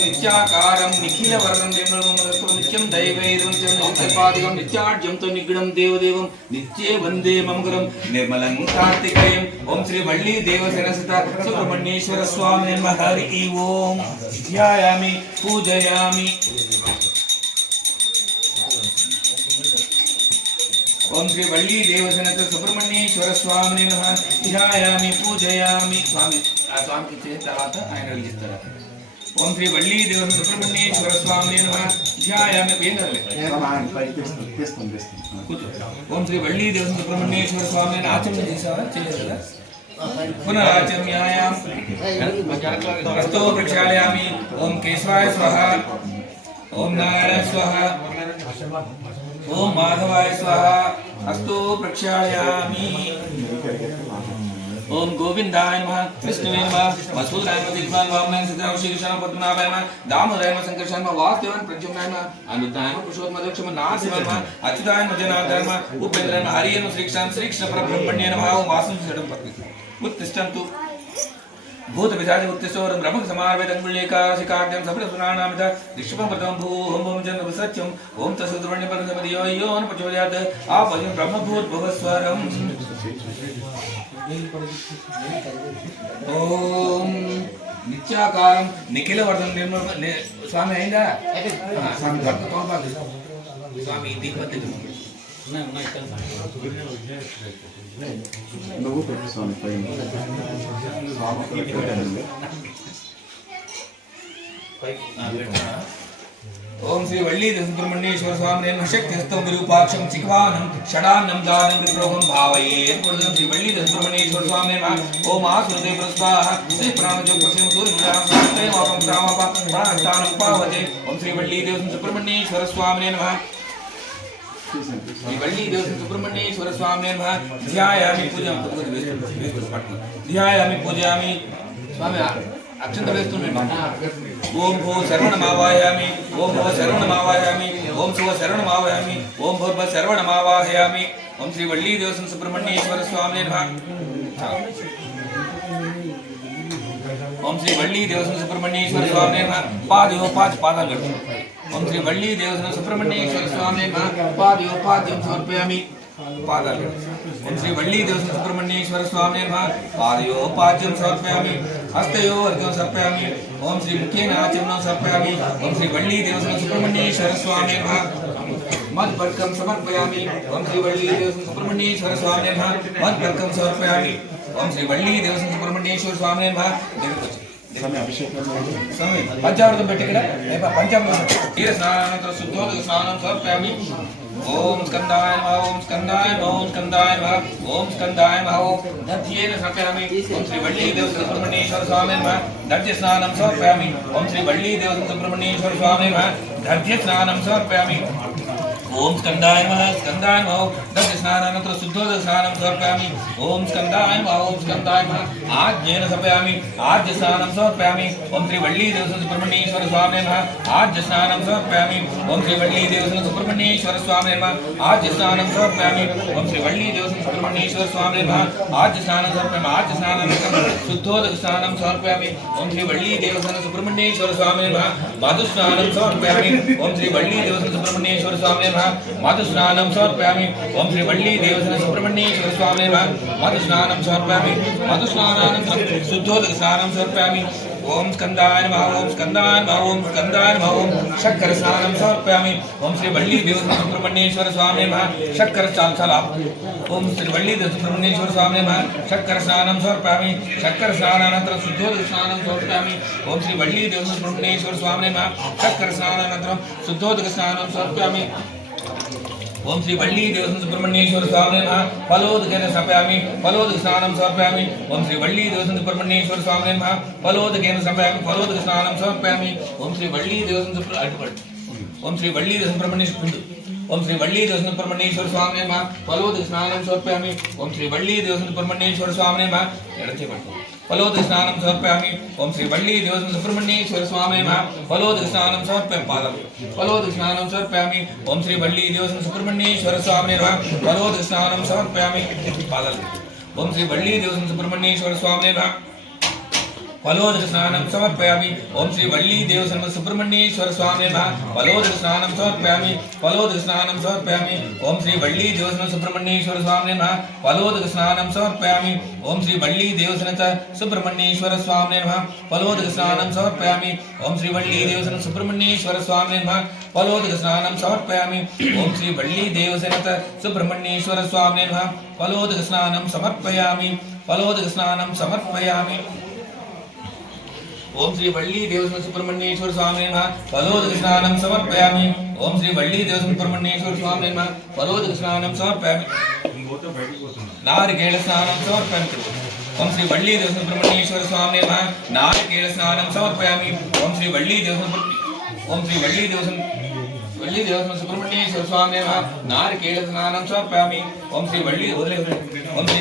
నిత్యాకారం నిఖిల వరదం నిత్యం దైవైదం నిత్యపాదికం నిత్యాఢ్యం నిగ్డం దేవదేవం నిత్యే వందే మంగళం నిర్మలం కార్తికేయం. ఓం శ్రీ వల్లి దేవసేనసుత సుబ్రహ్మణ్యేశ్వర స్వామి నమః. హరి ఓం. ధ్యాయామి పూజయామి. ఓం శ్రీ వల్లి దేవసేనసుత సుబ్రహ్మణ్యేశ్వర స్వామి నమః. ధ్యాయామి పూజయామి. స్వామి ఆ స్వామికి ఇచ్చిన తర్వాత ఆయన వెలిగిస్తారు. ఓం శ్రీ వల్లి దేవసేన సుబ్రహ్మణ్యేశ్వర స్వామి నమః. ధ్యాయామి. ఓం శ్రీ వల్లి దేవసేన సుబ్రహ్మణ్యేశ్వర స్వామి ఆచరణ చేసావా? చేయలేదు కదా. పునరాచర్యాయాం హస్తో ప్రక్షాళయామి. ఓం కేశవాయ స్వహ. ఓం నారాయణ స్వహ. ఓం మాధవాయ స్వహ. హస్తో ప్రక్షాళయామి. ఓం గోవిందాయ నమః. విష్ణువే నమః. మసూదాయ నమః. దిగ్మాన్ వామనాయ సిద్ధాయ శ్రీకృష్ణ పద్మనాభాయ నమః. దామోదరాయ నమః. సంకర్షాయ నమః. వాసుదేవాయ ప్రద్యుమ్నాయ నమః. అనిరుద్ధాయ నమః. పురుషోత్తమ దక్షమ నాసివాయ నమః. అచ్యుతాయ నమః. జనార్దనాయ నమః. ఉపేంద్రాయ నమః. హరియ నమః. శ్రీకృష్ణ పరబ్రహ్మణ్యే నమః. ఓం వాసం షడం పత్రి ఉత్తిష్టంతు భూత విధాని ఉత్తిష్టోరం బ్రహ్మ సమావేదంగుళ్యేకాశికార్యం సఫలసునానామిత దిక్షపం ప్రథమం భూం భూం జన్మ సత్యం. ఓం తస్సుద్వర్ణ్య పరమదియో యో న ప్రచోదయాత్ ఆపయం బ్రహ్మభూర్భువస్వరం. ఓం నిత్యాకారం నిఖిల వర్ధం నిర్మల. స్వామి అయిందా? స్వామి భర్త తోపాలి. స్వామి దీపతి నువ్వు పెట్టు స్వామి పైన. ఓం శ్రీ వల్లి సుబ్రహ్మణ్యేశ్వర స్వామి శక్తిస్తం విరూపాక్షం చిక్వానం షడాన్నం దానం విప్రోహం భావయే. శ్రీ వల్లి సుబ్రహ్మణ్యేశ్వర స్వామి ఓం ఆసుదే ప్రస్వాహ శ్రీ ప్రాణజోపసిం సూర్యముఖానం పావతే. ఓం శ్రీ వల్లి సుబ్రహ్మణ్యేశ్వర స్వామి నమః. శ్రీ వల్లి సుబ్రహ్మణ్యేశ్వర స్వామి నమః. ధ్యాయామి పూజామి. ధ్యాయామి పూజయామి. స్వామి అక్షంత వేస్తుండండి. ఓం భూ శరవణమావాహయామి. ఓం భూ శరవణమావాహయామి. ఓం శివ శరవణమావాహయామి. ఓం భూర్భ శరవణమావాహయామి. ఓం శ్రీ వల్లి దేవసేన సుబ్రహ్మణ్యేశ్వర స్వామి నమః. ఓం శ్రీ వల్లి దేవసేన సుబ్రహ్మణ్యేశ్వర స్వామి నమః. పాదయో పాదాలు కట్టు. ఓం శ్రీ వల్లి దేవసేన సుబ్రహ్మణ్యేశ్వర స్వామి నమః. పాదయో పాద్యం సమర్పయామి. పాదాలు. ఓం శ్రీ వల్లి దేవసేన సుబ్రహ్మణ్యేశ్వర స్వామి నమః. పాదయో పాద్యం సమర్పయామి. హస్తయో అర్ఘ్యం సమర్పయామి. ఓం శ్రీ ముఖేన ఆచమనం సమర్పయామి. ఓం శ్రీ వల్లి దేవసేన సుబ్రహ్మణ్యేశ్వర స్వామి నమః. మద్భర్గం సమర్పయామి. ఓం శ్రీ వల్లి దేవసేన సుబ్రహ్మణ్యేశ్వర స్వామి నమః. మద్భర్గం సమర్పయామి. ఓం శ్రీ వల్లి దేవసేన సుబ్రహ్మణ్యేశ్వర స్వామి నమః. పంచామృతం పెట్టి ఇక్కడ పంచామృతం స్నానానంతరం శుద్ధోదక స్నానం సమర్పయామి. ఓం స్కందాయ నమః. ఓం స్కందాయ నమః. ఓం స్కందాయ నమః. ఓం స్కందాయ నమః. దధ్యేన సమర్పయామి. ఓం శ్రీ వల్లి దేవసేన సుబ్రహ్మణ్యేశ్వర స్వామి నమః. దధ్య స్నానం సమర్పయామి. ఓం శ్రీ వల్లి దేవసేన సుబ్రహ్మణ్యేశ్వర స్వామి నమః. దధ్య స్నానం సమర్పయామి. ఓం స్కందాయ నమః. స్కందాయ నమః. దధ్య స్నానానంతరం శుద్ధోదక స్నానం సమర్పయామి. ఓం స్కందాయ నమః. ఓం స్కందాయ నమః. ఆజ్ఞేన సమర్పయామి. ఆజ్య స్నానం సమర్పయామి. ఓం శ్రీ వల్లి దేవసేన సుబ్రహ్మణ్యేశ్వర స్వామి నమః. ఆజ్య స్నానం సమర్పయామి. ఓం శ్రీ వల్లి దేవసేన సుబ్రహ్మణ్యేశ్వర స్వామి నమః. ఆజ్య స్నానం సమర్పయామి. ఓం శ్రీ వల్లి దేవసేన సుబ్రహ్మణ్యేశ్వర స్వామి నమః. ఆజ్య స్నానం సమర్పయామి. ఆజ్య స్నానానంతరం శుద్ధోదక స్నానం సమర్పయామి. ఓం శ్రీ వల్లి దేవసేన సుబ్రహ్మణ్యేశ్వర స్వామి నమః. మధు స్నానం సమర్పయామి. ఓం శ్రీ వల్లి దేవసేన సుబ్రహ్మణ్యేశ్వర స్వామి నమః. మధు స్నానం సమర్పయామి. ఓం శ్రీ వల్లి దేవసేన సుబ్రహ్మణ్యేశ్వర స్వామి నమః. మధు స్నానం సమర్పయామి. మధు స్నానానంతరం శుద్ధోదక స్నానం సమర్పయామి. ఓం స్కందాయ నమః. ఓం స్కందాయ నమః. ఓం స్కందాయ నమః. ఓం చక్కెర స్నానం సమర్పయామి. ఓం శ్రీ వల్లి దేవసేన సుబ్రహ్మణ్యేశ్వర స్వామి నమః. చక్కెర చాలా. ఓం శ్రీ వల్లి సుబ్రహ్మణ్యేశ్వర స్వామి నమః. చక్కెర స్నానం సమర్పయామి. చక్కెర స్నానానంతరం శుద్ధోదక స్నానం సమర్పయామి. ఓం శ్రీ వల్లి దేవసేన సుబ్రహ్మణ్యేశ్వర స్వామి నమః. చక్కెర స్నానానంతరం శుద్ధోదక స్నానం సమర్పయామి. ఓం శ్రీ వల్లి దేవసేన సుబ్రహ్మణ్యేశ్వర స్వామి నమః. ఫలోదకేన సమర్పయామి. ఫలోదక స్నానం సమర్పయామి. ఓం శ్రీ వల్లి దేవసేన సుబ్రహ్మణ్యేశ్వర స్వామి నమః. ఫలోదకేన సమర్పయామి. ఫలోదక స్నానం సమర్పయామి. ఓం శ్రీ వల్లి దేవసేన ఓం శ్రీ వల్లి దేవసేన సుబ్రహ్మణ్యేశ్వర ఓం శ్రీ వల్లి దేవసేన సుబ్రహ్మణ్యేశ్వర స్వామి నమః. ఫలోదక స్నానం సమర్పయామి. ఓం శ్రీ వల్లి దేవసేన సుబ్రహ్మణ్యేశ్వర స్వామి నమః. ఎడచేపట్టు फलोदकस्नानं समर्पयामि ओम श्री वल्ली देवस्वामी सुब्रह्मण्येश्वर स्वामी नमः फलोदकस्नानं समर्पयामि पादं फलोदकस्नानं समर्पयामि ओम श्री वल्ली देवस्वामी सुब्रह्मण्येश्वर स्वामी नमः फलोदकस्नानं समर्पयामि पादं ओम श्री वल्ली देवस्वामी सुब्रह्मण्येश्वर स्वामी नमः फलोदकस्नानं समर्पयामि ओम श्री वल्ली देवस्वामी सुब्रह्मण्येश्वर स्वामी नमः फलोदकस्नानं समर्पयामि फलोदकस्नानं समर्पयामि ओम श्री वल्ली देवस्वामी सुब्रह्मण्येश्वर स्वामी नमः फलोदकस्नानं समर्पयामि ओम श्री वल्ली देवस्वामी सुब्रह्मण्येश्वर स्वामी नमः फलोदकस्नानं समर्पयामि ओम श्री वल्ली देवस्वामी सुब्रह्मण्येश्वर स्वामी नमः फलोदकस्नानं समर्पयामि ओम श्री वल्ली देवस्वामी सुब्रह्मण्येश्वर स्वामी नमः फलोदकस्नानं समर्पयामि फलोदकस्नानं समर्पयामि ओम श्री वल्ली देवस्वामी सुब्रह्मण्येश्वर स्वामी नमः फलोदकस्नानं समर्पयामि ओम श्री वल्ली देवस्वामी सुब्रह्मण्येश्वर स्वामी नमः फलोदकस्नानं समर्पयामि नारिकेलस्नानं समर्पयामि ओम श्री वल्ली देवस्वामी सुब्रह्मण्येश्वर स्वामी नमः नारिकेलस्नानं समर्पयामि ओम श्री वल्ली देवस्वामी सुब्रह्मण्येश्वर स्वामी नमः नारिकेलस्नानं समर्पयामि ओम श्री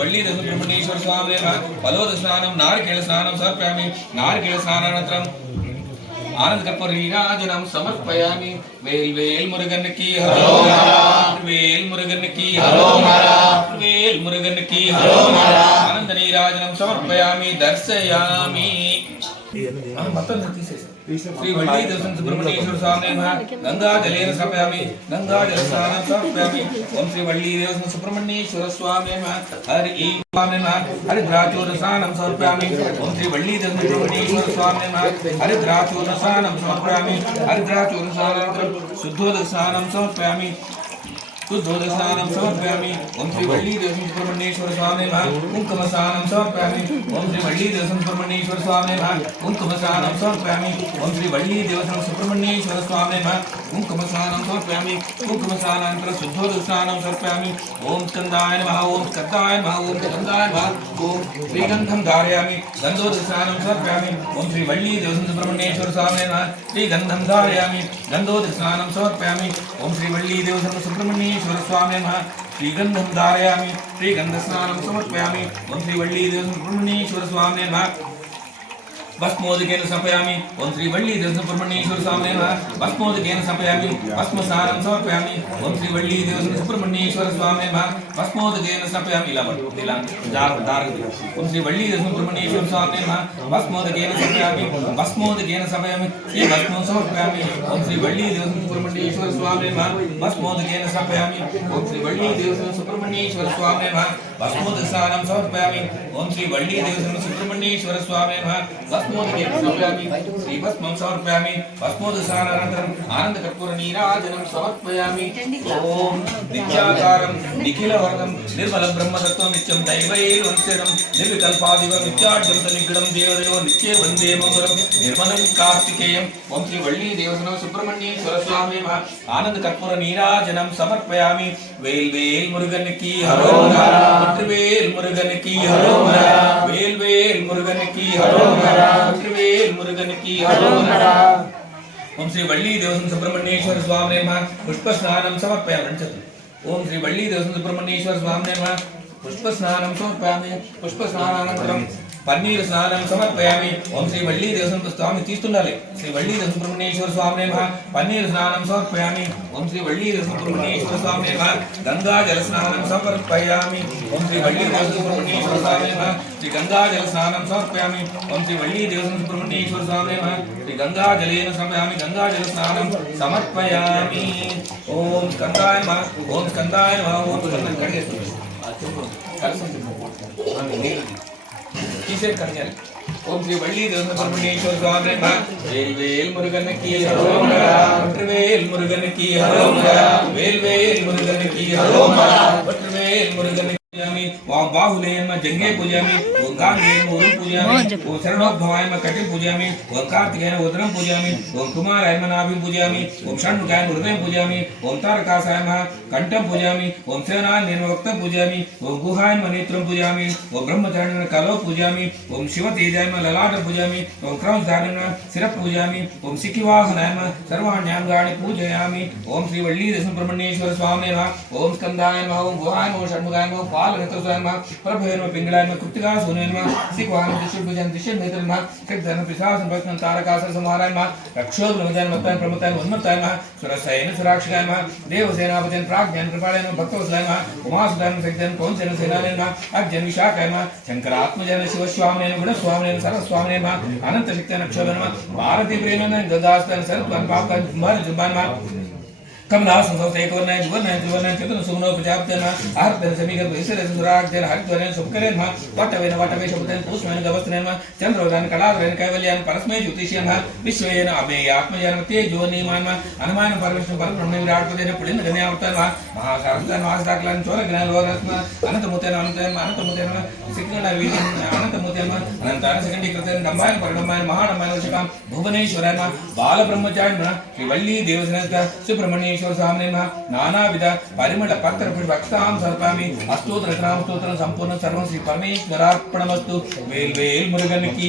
वल्ली देवस्वामी सुब्रह्मण्येश्वर स्वामी नमः फलोदकस्नानं नारिकेलस्नानं समर्पयामि नारिकेलस्नानानन्तरं आनंद कर्पूर नीराजनं समर्पयामि वेल वेल मुरुगन की हरोहरा वेल मुरुगन की हरोहरा वेल मुरुगन की हरोहरा आनंद नीराजनं समर्पयामि दर्शयामि श्री वल्ली देवस्वामी सुब्रह्मण्येश्वर स्वामी नमः गंगा जलेन समर्पयामि गंगा जल स्नानं समर्पयामि ओम श्री वल्ली देवस्वामी सुब्रह्मण्येश्वर स्वामी नमः हरि स्वामी नमः हरिद्राचूर्ण स्नानं समर्पयामि ओम श्री वल्ली देवस्वामी सुब्रह्मण्येश्वर स्वामी नमः हरिद्राचूर्ण स्नानं समर्पयामि हरिद्राचूर्ण स्नानानन्तरं शुद्धोदक स्नानं समर्पयामि शुद्धोदकस्नानं समर्पयामि ओम श्री वल्ली देवस्वामी सुब्रह्मण्येश्वर स्वामी नमः कुंकुमस्नानं समर्पयामि ओम श्री वल्ली देवस्वामी सुब्रह्मण्येश्वर स्वामी नमः कुंकुमस्नानं समर्पयामि ओम श्री वल्ली देवस्वामी सुब्रह्मण्येश्वर स्वामी नमः कुंकुमस्नानं समर्पयामि कुंकुमस्नानानन्तरं शुद्धोदकस्नानं समर्पयामि ओम स्कंदाय नमः ओम स्कंदाय नमः ओम स्कंदाय नमः ओम श्रीगंधं धारयामि गंधोदकस्नानं समर्पयामि ओम श्री वल्ली देवस्वामी सुब्रह्मण्येश्वर स्वामी नमः श्रीगंधं धारयामि गंधोदकस्नानं समर्पयामि ओम श्री वल्ली देवस्वामी सुब्रह्मण्येश्वर स्वामी नमः श्रीगंधं धारयामि श्रीगंधस्नानं समर्पयामि ओम श्री वल्ली देवस्वामी सुब्रह्मण्येश्वर स्वामी नमः भस्मोदकेन समर्पयामि ओम श्री वल्ली देवस्वामी सुब्रह्मण्येश्वर स्वामी नमः भस्मोदकेन समर्पयामि भस्मसारं समर्पयामि ओम श्री वल्ली देवस्वामी सुब्रह्मण्येश्वर स्वामी नमः भस्मोदकेन समर्पयामि ओम श्री वल्ली देवस्वामी सुब्रह्मण्येश्वर स्वामी नमः भस्मोदकेन समर्पयामि भस्मोदकेन समर्पयामि श्री भस्मं समर्पयामि ओम श्री वल्ली देवस्वामी सुब्रह्मण्येश्वर स्वामी नमः भस्मोदकेन समर्पयामि ओम श्री वल्ली देवस्वामी सुब्रह्मण्येश्वर स्वामी नमः भस्मोदकस्नानं समर्पयामि ओम श्री वल्ली देवस्वामी सुब्रह्मण्येश्वर स्वामी नमः भस्मोदकेन समर्पयामि श्री भस्मं समर्पयामि भस्मोदकस्नानानन्तरं आनंद कर्पूर नीराजनं समर्पयामि ओम नित्याकारं निखिलवर्णं निर्मलं ब्रह्मतत्त्वं नित्यं दैवैर्वंशनं निर्विकल्पादिवं नित्याढ्यं तनिगुणं देवदेवो नित्ये वन्दे मंगलं निर्मलं कार्तिकेयं ओम श्री वल्ली देवस्वामी सुब्रह्मण्येश्वर स्वामी नमः आनंद कर्पूर नीराजनं समर्पयामि वेल वेल मुरुगन की हरोहरा वेल मुरुगन की हरोहरा वेल वेल मुरुगन की हरोहरा वेल मुरुगन की हरोहरा ओम श्री वल्ली देवस्वामी सुब्रह्मण्येश्वर स्वामी नमः पुष्पस्नानं समर्पयामि ओम श्री वल्ली देवस्वामी सुब्रह्मण्येश्वर स्वामी नमः पुष्पस्नानं समर्पयामि पुष्पस्नानानन्तरं पन्नीर स्नानं समर्पयामि ओम श्री वल्ली देवस्वामी स्वामी तीस्तुंडाले श्री वल्ली देवस्वामी सुब्रह्मण्येश्वर स्वामी नमः पन्नीर स्नानं समर्पयामि ओम श्री वल्ली देवस्वामी सुब्रह्मण्येश्वर स्वामी नमः गंगा जल स्नानं समर्पयामि ओम श्री वल्ली देवस्वामी सुब्रह्मण्येश्वर स्वामी नमः श्री गंगा जल स्नानं समर्पयामि ओम श्री वल्ली देवस्वामी सुब्रह्मण्येश्वर स्वामी नमः श्री गंगा जलेन समर्पयामि गंगा जल स्नानं समर्पयामि ओम स्कंदाय नमः ओम स्कंदाय नमः ओम स्कंदाय कड़गे किसे करने ओम श्री वल्ली देवस्वामी सुब्रह्मण्येश्वर स्वामी नमः वेल वेल मुरुगन की हरोहरा वेल मुरुगन की हरोहरा वेल वेल मुरुगन की हरोहरा वेल मुरुगन पूजामि ओम बाहुलेन जंगे पूजामि ओम गांगेन मुरुं पूजामि ओम शरणोद्भवाय कटिं पूजामि ओम कार्तिकेयन उदरं पूजामि ओम कुमाराय नाभिं पूजामि ओम षण्मुखाय हृदयं पूजामि ओम तारकासाय कंठं पूजामि ओम सेनान्येन वक्त्रं पूजामि ओम गुहाय नेत्रं पूजामि ओम ब्रह्मचारिणेन कलो पूजामि ओम शिवतेजाय ललाटं पूजामि ओम क्रौंचधारिणेन शिरः पूजामि ओम सिखिवाहनाय सर्वाण्यांगानि पूजयामि ओम श्री वल्ली देवस्वामी सुब्रह्मण्येश्वर स्वामी नमः ओम स्कंदाय नमः ओम गुहाय नमः षण्मुखाय नमः बालनेत्रस्वाय नमः प्रभवे नमः पिंगलाय नमः कृत्तिकासूने नमः सिकवाहनं दिशुभुजं दिशन्नेत्र नमः कृतधर्म पिशाचं भक्तं तारकासुर संहाराय नमः रक्षोग्रमजाय मत्ताय प्रमताय उन्मत्ताय नमः सुरसैन सुराक्षिताय नमः देवसेनापतिं प्राज्ञान कृपालय नमः भक्तवत्सलाय नमः उमासुताय नमः सहितं कौन्सेन सेनालय नमः अज्जन विशाखाय नमः शंकरात्मजाय नमः शिवस्वामिने नमः गुणस्वामिने नमः सरस्वामिने नमः अनंतशक्त्याय नक्षोभे नमः भारती प्रेमाय नमः गदास्ताय सरस्वती पापकाय जुम्बान जुम्बान नमः कमलास संस्थाय कोरनाय जुवनाय चतुर सुमनो प्रजापतेन आर्तन समीकर विसर सुरागतेन हरिद्वरेन सुपकरेन वटवेन वटवे शब्देन पुष्पेन गवस्त्रेन चंद्रोदान कलाद्रेन कैवल्यान परस्मै ज्योतिषेन विश्वेन अमेय आत्मज्ञान तेजो निमान अनुमान परमेश्वर परब्रह्म विराट पदेन पुलिन गण्यावतन महासारस्तान महासाकलन चोर ज्ञान लोरस्म अनंतमुतेन सिकंड विजन अनंतमुतेन अनंतान सेकंडीकृतेन दम्बायन परडम्बायन महाडम्बायन वशकाम भुवनेश्वराय बाल ब्रह्मचारिण श्री वल्ली देवसेनस्थ सुब्रह्मण्य स्वामी नानाविध परिमल पत्र पुष्पक्षतां समर्पयामि अस्तोत्र नाम स्तोत्र संपूर्ण सर्वं श्री परमेश्वरार्पणमस्तु वेल वेल मुरुगन की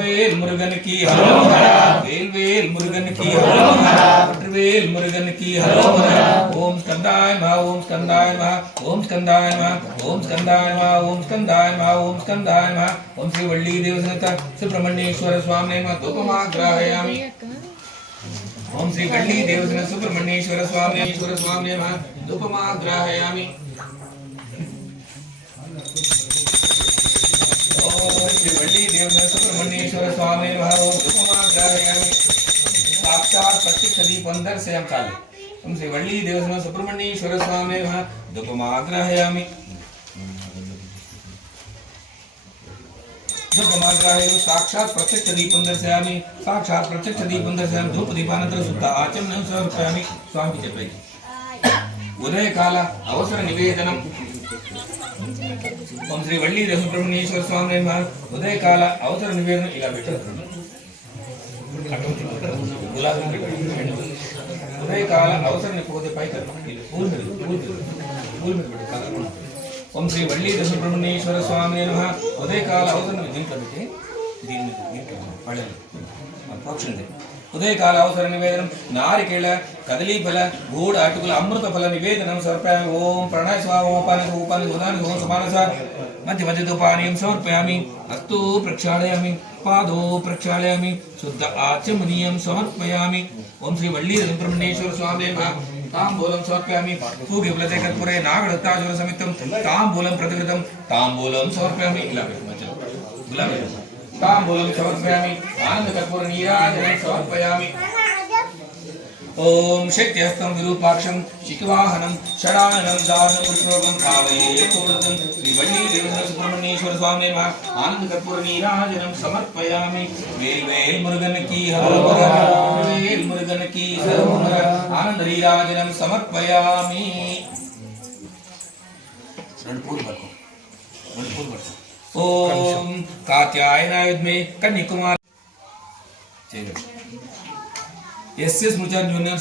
वेल मुरुगन की वेल वेल मुरुगन की वेल मुरुगन की ओम स्कंदाय नमः ओम स्कंदाय नमः ओम स्कंदाय नमः ओम स्कंदाय नमः ओम स्कंदाय नमः ओम स्कंदाय नमः ओम श्री वल्ली देवसेनस्थ सुब्रह्मण्येश्वर स्वामी नमः धूपमाग्राहयामि ओम श्री वल्ली देवसेन सुब्रह्मण्येश्वर स्वामी नमः धूपमाग्राहयामि ओम श्री वल्ली देवसेन सुब्रह्मण्येश्वर स्वामी नमः धूपमाग्राहयामि साक्षात् प्रत्यक्ष दीप अंदर से हम चाले ओम श्री वल्ली देवसेन सुब्रह्मण्येश्वर स्वामी नमः धूपमाग्राहयामि साक्षात् प्रत्यक्ष दीपंदर्शयामि साक्षात् प्रत्यक्ष दीपंदर्शयामि धूप दीपानंतर शुद्ध आचमनं समर्पयामि स्वामी जपै उदय काल अवसर निवेदनम ओम श्री वल्ली सुब्रह्मण्येश्वर स्वामी नमः उदय काल अवसर निवेदन ఇలా పెట్టారు उदय काल अवसर निपोदे पै कर फूल में ओम श्री वल्ली सुब्रह्मण्येश्वर स्वामी नमः उदय काल अवसर దీంట్లో పెట్టి దీంట్లో పడలేదు పక్షుంది उदय काल अवसर निवेदनम नारिकेल कदली फल गूढ़ अटुकुल अमृत फल निवेदनम समर्पयामि ओम प्रणय स्वाहा ओपान उदान ओम समानस मध्य मध्य पानीयं समर्पयामि अस्तु प्रक्षालयामि पादो प्रक्षालयामि शुद्ध आचमनीयं समर्पयामि ओम श्री वल्ली सुब्रह्मण्येश्वर स्वामी नमः तांबूलं समर्पयामि पूगे फलते कर्पूरे नागदत्ताजुर समितं तांबूलं प्रतिकृतं तांबूलं समर्पयामि गुलाबी तांबूलं समर्पयामि आनंद कर्पूर नीराजनं समर्पयामि ओम शक्तिहस्तं विरूपाक्षं शिखवाहनं षडाननं दानं पुष्पं भावये पूर्णं श्री वल्ली देवसेन सुब्रह्मण्येश्वर स्वामी नमः आनंद कर्पूर नीराजनं समर्पयामि वेल वेल मुरुगन की हर वेल मुरुगन की हर आनंद नीराजनं समर्पयामि रणपुर ओम कात्यायनाय विद्महे कन्याकुमारी एस एस मुचार जूनियर